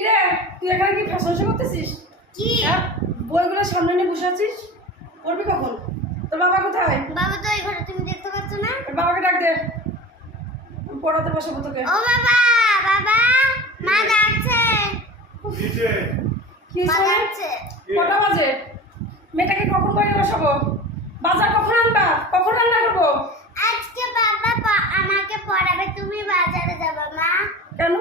কিরে তুই এখানে কি ফ্যাশন শো করতেছিস? কি? হ্যাঁ বইগুলো সামনে নিয়ে বসে আছিস? পড়বি কখন? তোর বাবা কোথায়? বাবা তো এই ঘরে তুমি দেখতে পাচ্ছ না? বাবাকে ডাক দে। পড়াতে বসাবো তোকে। ও বাবা বাবা মা ডাকছে। কি মা হয়েছে? ডাকছে। কটা বাজে? মেয়েটাকে কখন বাড়ি বসাবো বাজার কখন আনবা কখন রান্না করব আজকে বাবা প- আমাকে পড়াবে তুমি বাজারে যাবে মা কেন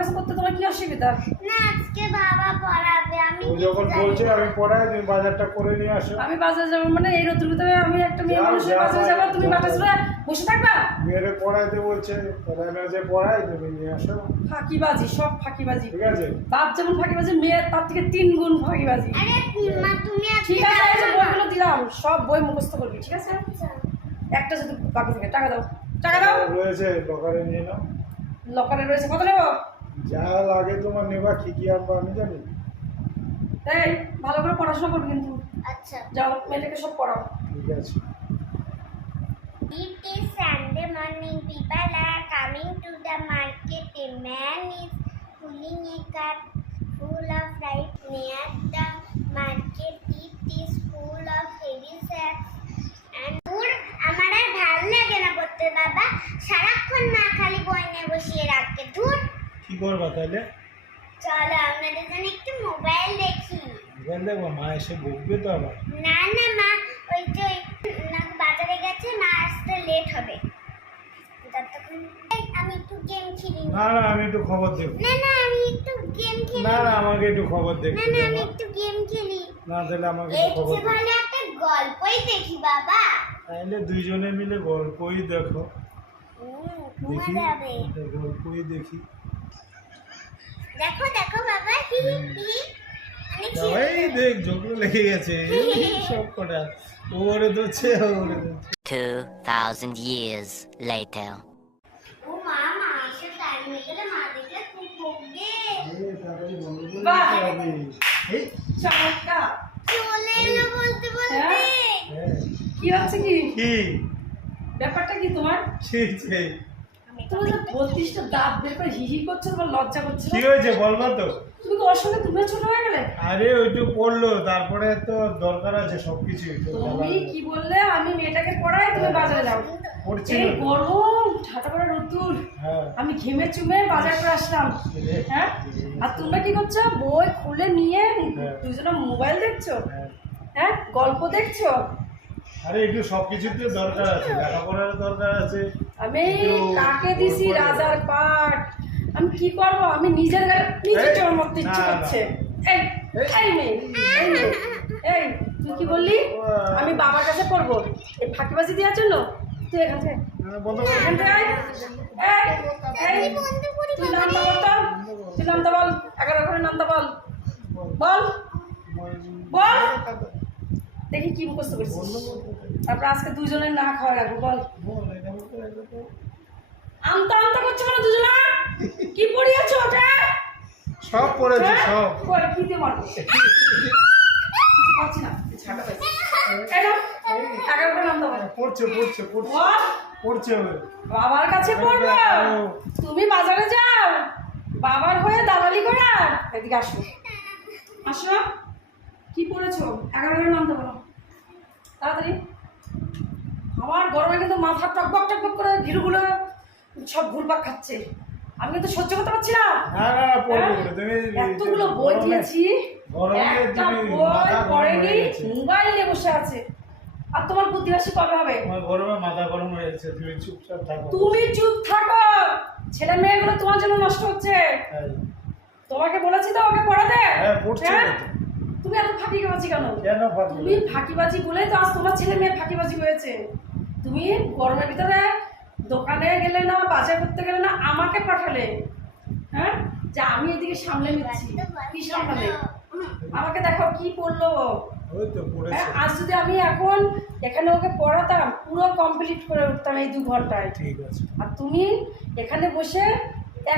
আমার করতে তোমার কি অসুবিধা? না আজকে বাবা পড়াবে আমি ও যখন বলছে আমি পড়াই তুমি বাজারটা করে নিয়ে আসো। আমি বাজারে যাব মানে এই রোদ্রের ভিতরে আমি একটা মেয়ে যাও, বাজারে যাব তুমি চলে বসে থাকবা? মেয়েরে পড়াইতে বলছে পড়াই না যে পড়াই তুমি নিয়ে আসো। ফাঁকিবাজি সব ফাঁকিবাজি। ঠিক আছে? বাপ যেমন ফাঁকিবাজি মেয়ে তার থেকে তিন গুণ ফাঁকিবাজি। আরে মা তুমি ঠিক আছে এই যে বইগুলো দিলাম সব বই মুখস্থ করবি ঠিক আছে। একটা যদি বাকি থাকে টাকা দাও। টাকা দাও। রয়েছে দোকানে নিয়ে নাও। লকারে রয়েছে কত নেব? যা লাগে তোমার নেবা কি কি আনব আমি জানি এই ভালো করে পড়াশোনা করবি কিন্তু আচ্ছা যাও মেয়েটাকে সব পড়াও ঠিক আছে It is Sunday morning. People are coming to the market. A man is pulling a cart full of rice near the market. It is full of heavy sacks. আমার আর ভালো লাগে না পড়তে বাবা সারাক্ষণ না খালি বই নিয়ে বসিয়ে কি করবা তাহলে চলো আপনাদের জন্য একটু মোবাইল দেখি। মোবাইল দেখব? মা এসে বকবে তো আবার। না না মা ওই যে ওই না বাজারে গেছে মা আসতে লেট হবে। ততক্ষণ আমি একটু গেম খেলি। না না আমি একটু খবর দেখব। না না আমি একটু গেম খেলি। না না আমাকে একটু খবর না না আমি একটু গেম খেলি। না তাহলে আমাকে খবর চেয়ে ভালো একটা গল্পই দেখি বাবা। তাহলে দুইজনে মিলে গল্পই দেখো। দেখি গল্পই দেখি। দেখো দেখো বাবা হি হি। সবাই দেখ লেগে গেছে। সব কটা। ওরে ওরে ধরছে। 2,000 years later. ও মা মা এসে টাইম হয়ে গেলে মা দেখলে খুব বকবে এই বাহ। এই, চমৎকার। চলে এলো বলতে বলতে। হ্যাঁ। কি হচ্ছে কি? কি? ব্যাপারটা কি তোমার? কি সেই? তুমি যে বত্রিশটা দাঁত বের করে হি হি করছ তোমার লজ্জা করছে কি না? হয়েছে বলবা তো? তুমি কি ছোট হয়ে গেলে? আরে ওইটু পড়ল তারপরে তো দরকার আছে সবকিছু তুমি কি বললে? আমি মেয়েটাকে পড়াই তুমি বাজারে যাও। পড়ছি এই গরম ঠাটা রোদ্দুর। হ্যাঁ। আমি ঘেমে চুমে বাজার করে আসলাম। হ্যাঁ? আর তোমরা কি করছ? বই খুলে নিয়ে হ্যাঁ। দুজনে মোবাইল দেখছ? হ্যাঁ। হ্যাঁ? গল্প দেখছ? আরে একটু সবকিছুতে দরকার আছে লেখাপড়ার দরকার আছে। আমি কাকে দিছি রাজার পাট? আমি কি করব? আমি নিজের গায়ে নিজে চোর মারতে ইচ্ছে। করছে এই এই। মেয়ে এই মেয়ে, এই তুই কি বললি? আমি বাবার কাছে পড়ব। এই ফাঁকিবাজি দেওয়ার জন্য? তুই এখান থেকে। হ্যাঁ, এখান থেকে এই, তুই নামটা বল তুই নামটা বল। এগারো করে নামটা বল। বল। বল। দেখি কি মুখস্থ করছিস। তারপর আজকে দুজনের না খাওয়া রাখব বল। আমতা আমতা করছ মানে দুজনা? কি পড়িয়েছো ওটা? সব পড়েছে হ্যাঁ? সব। কই, কি দিয়ে মারবো কিছু পাচ্ছি না ছাটা পাইছি। পড়ছে পড়ছে পড়ছে। পড়ছে বাবার কাছে পড়ব। তুমি বাজারে যাও। বাবার হয়ে দালালি করে এদিকে আসো। আসো। কি পড়েছো? এগারো নামতে বলো। তাড়াতাড়ি। আমার গরমে কিন্তু মাথা টকবক টকবক করে ঘিরুগুলো সব ঘুরপাক খাচ্ছে। আমি কিন্তু সহ্য করতে পারছি না। হ্যাঁ? বলে তুমি এতগুলো বই দিয়েছি। একটা বই পড়েনি মোবাইল নিয়ে বসে আছে। আর তোমার বুদ্ধিবাসী কবে হবে? গরমে মাথা গরম হয়ে যাচ্ছে তুমি চুপচাপ থাকো। তুমি চুপ থাকো! ছেলে মেয়েগুলো তোমার জন্য নষ্ট হচ্ছে। হ্যাঁ। তোমাকে বলেছি তো ওকে পড়াতে। হ্যাঁ, হ্যাঁ? তুমি এত ফাঁকিবাজি কেন? কেন তুমি ফাঁকিবাজি বলেই তো আজ তোমার ছেলে মেয়ে ফাঁকিবাজি হয়েছে। তুমি গরমের ভিতরে দোকানে গেলে না বাজার করতে গেলে না আমাকে পাঠালে। হ্যাঁ? যে আমি এদিকে সামলে নিচ্ছি। কি সামলালে? আমাকে দেখো কি পড়ল হ্যাঁ, আজ যদি আমি এখন এখানে ওকে পড়াতাম পুরো কমপ্লিট করে উঠতাম এই দু ঘন্টায়। ঠিক আছে। আর তুমি এখানে বসে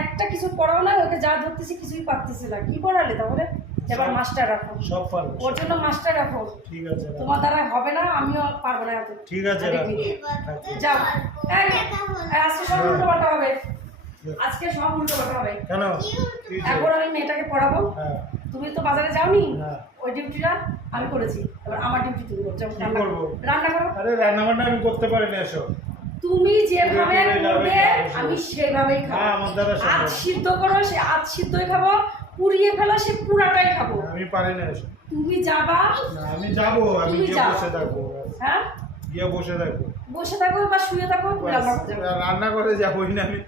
একটা কিছু পড়াও না ওকে যা ধরতেছি কিছুই পারতেছি না। কি পড়ালে তাহলে? এবার মাস্টার রাখো সব পারব। ওর জন্য মাস্টার রাখো ঠিক আছে তোমার দ্বারা হবে না আমিও পারব না ঠিক আছে। যাও। আজকে সব উল্টো পাল্টা হবে। আজকে সব উল্টো হবে। কেন? এখন আমি মেয়েটাকে পড়াবো। হ্যাঁ। তুমি তো বাজারে যাওনি? ওই ডিউটিটা আমি করেছি। এবার আমার ডিউটি তুমি করছ। রান্না করো। আরে রান্না বান্না আমি করতে পারি না এসব তুমি যেভাবে করবে আমি সেভাবেই হ্যাঁ, খাব। আজ সিদ্ধ করো সে আজ সিদ্ধই খাব। পুড়িয়ে ফেলো সে পুরাটাই খাব। আমি পারি না এসব। তুমি যাবা? না, আমি যাব আমি গিয়ে বসে থাকব। হ্যাঁ? গিয়ে বসে থাকব। বসে থাকো বা শুয়ে থাকো রান্না রান্না করে যাবোই না আমি।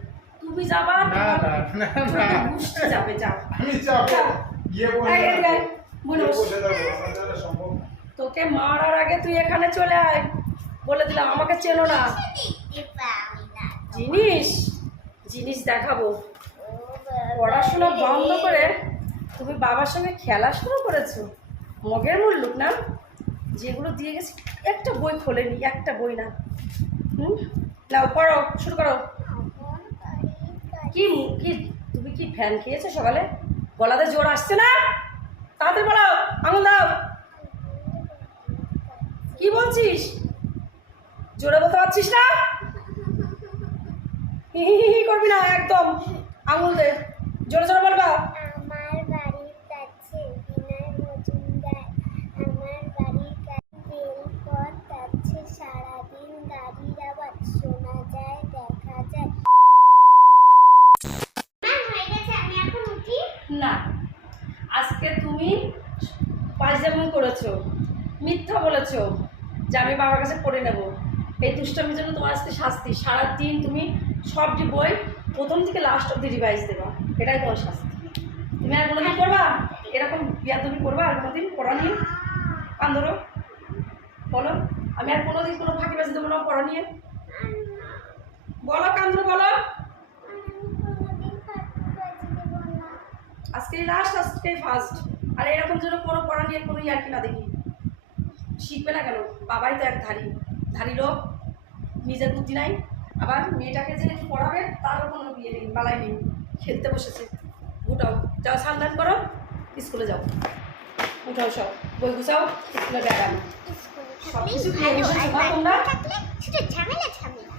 তুমি যাবা না না না যাবে যাও। আমি যাব। গিয়ে বসে থাকব। সম্ভব তোকে মারার আগে তুই এখানে চলে আয়। বলে দিলাম আমাকে চেনো না। জিনিস জিনিস দেখাবো। পড়াশোনা বন্ধ করে তুমি বাবার সঙ্গে খেলা শুরু করেছ মগের মুল্লুক না যেগুলো দিয়ে গেছি একটা বই খোলেনি একটা বই না হুম নাও পড়ো শুরু করো কি কি তুমি কি ফ্যান খেয়েছো সকালে গলাতে জোর আসছে না তাড়াতাড়ি বলো আঙুল দাও কি বলছিস জোরে বলতে পারছিস না হি হি হি করবি না একদম আঙুল দে জোরে জোরে বলবা। আমার বাড়ির কাছে বিনয় মজুমদার আমার বাড়ির কাছে আছে সারাদিন গাড়ির আওয়াজ শোনা যায় দেখা যায়। হয়ে না আজকে তুমি পায়জামি করেছ মিথ্যা বলেছ যে আমি বাবার কাছে পড়ে নেব। এই দুষ্টামির জন্য তোমার আজকে শাস্তি। সারাদিন তুমি সবটি বই প্রথম থেকে লাস্ট অব্দি রিভাইজ দেবা। এটাই তোমার শাস্তি। তুমি আর কোনোদিন করবা? এরকম বিয়া তুমি করবা আর কোনোদিন পড়া নিয়ে ধরো। বলো। আমি আর কোনোদিন কোনো ফাঁকি বাজি দেবো না পড়া নিয়ে বলো, কান ধরো, বলো। আজকে লাস্ট আজকে ফার্স্ট আর এরকম যেন কোনো পড়া নিয়ে কোনো ইয়ার্কি না দেখি। শিখবে না কেন? বাবাই তো এক ধারি। ধারি লোক। নিজের বুদ্ধি নাই। আবার মেয়েটাকে যে পড়াবে তারও কোনো বিয়ে নেই বালাই নেই। খেলতে বসেছে। উঠাও যাও সান্ধান করো স্কুলে যাও। উঠাও সব বই গুছাও স্কুলে ব্যাগ আনো সব কিছু বসেছো তোমরা? ঝামেলা ঝামেলা।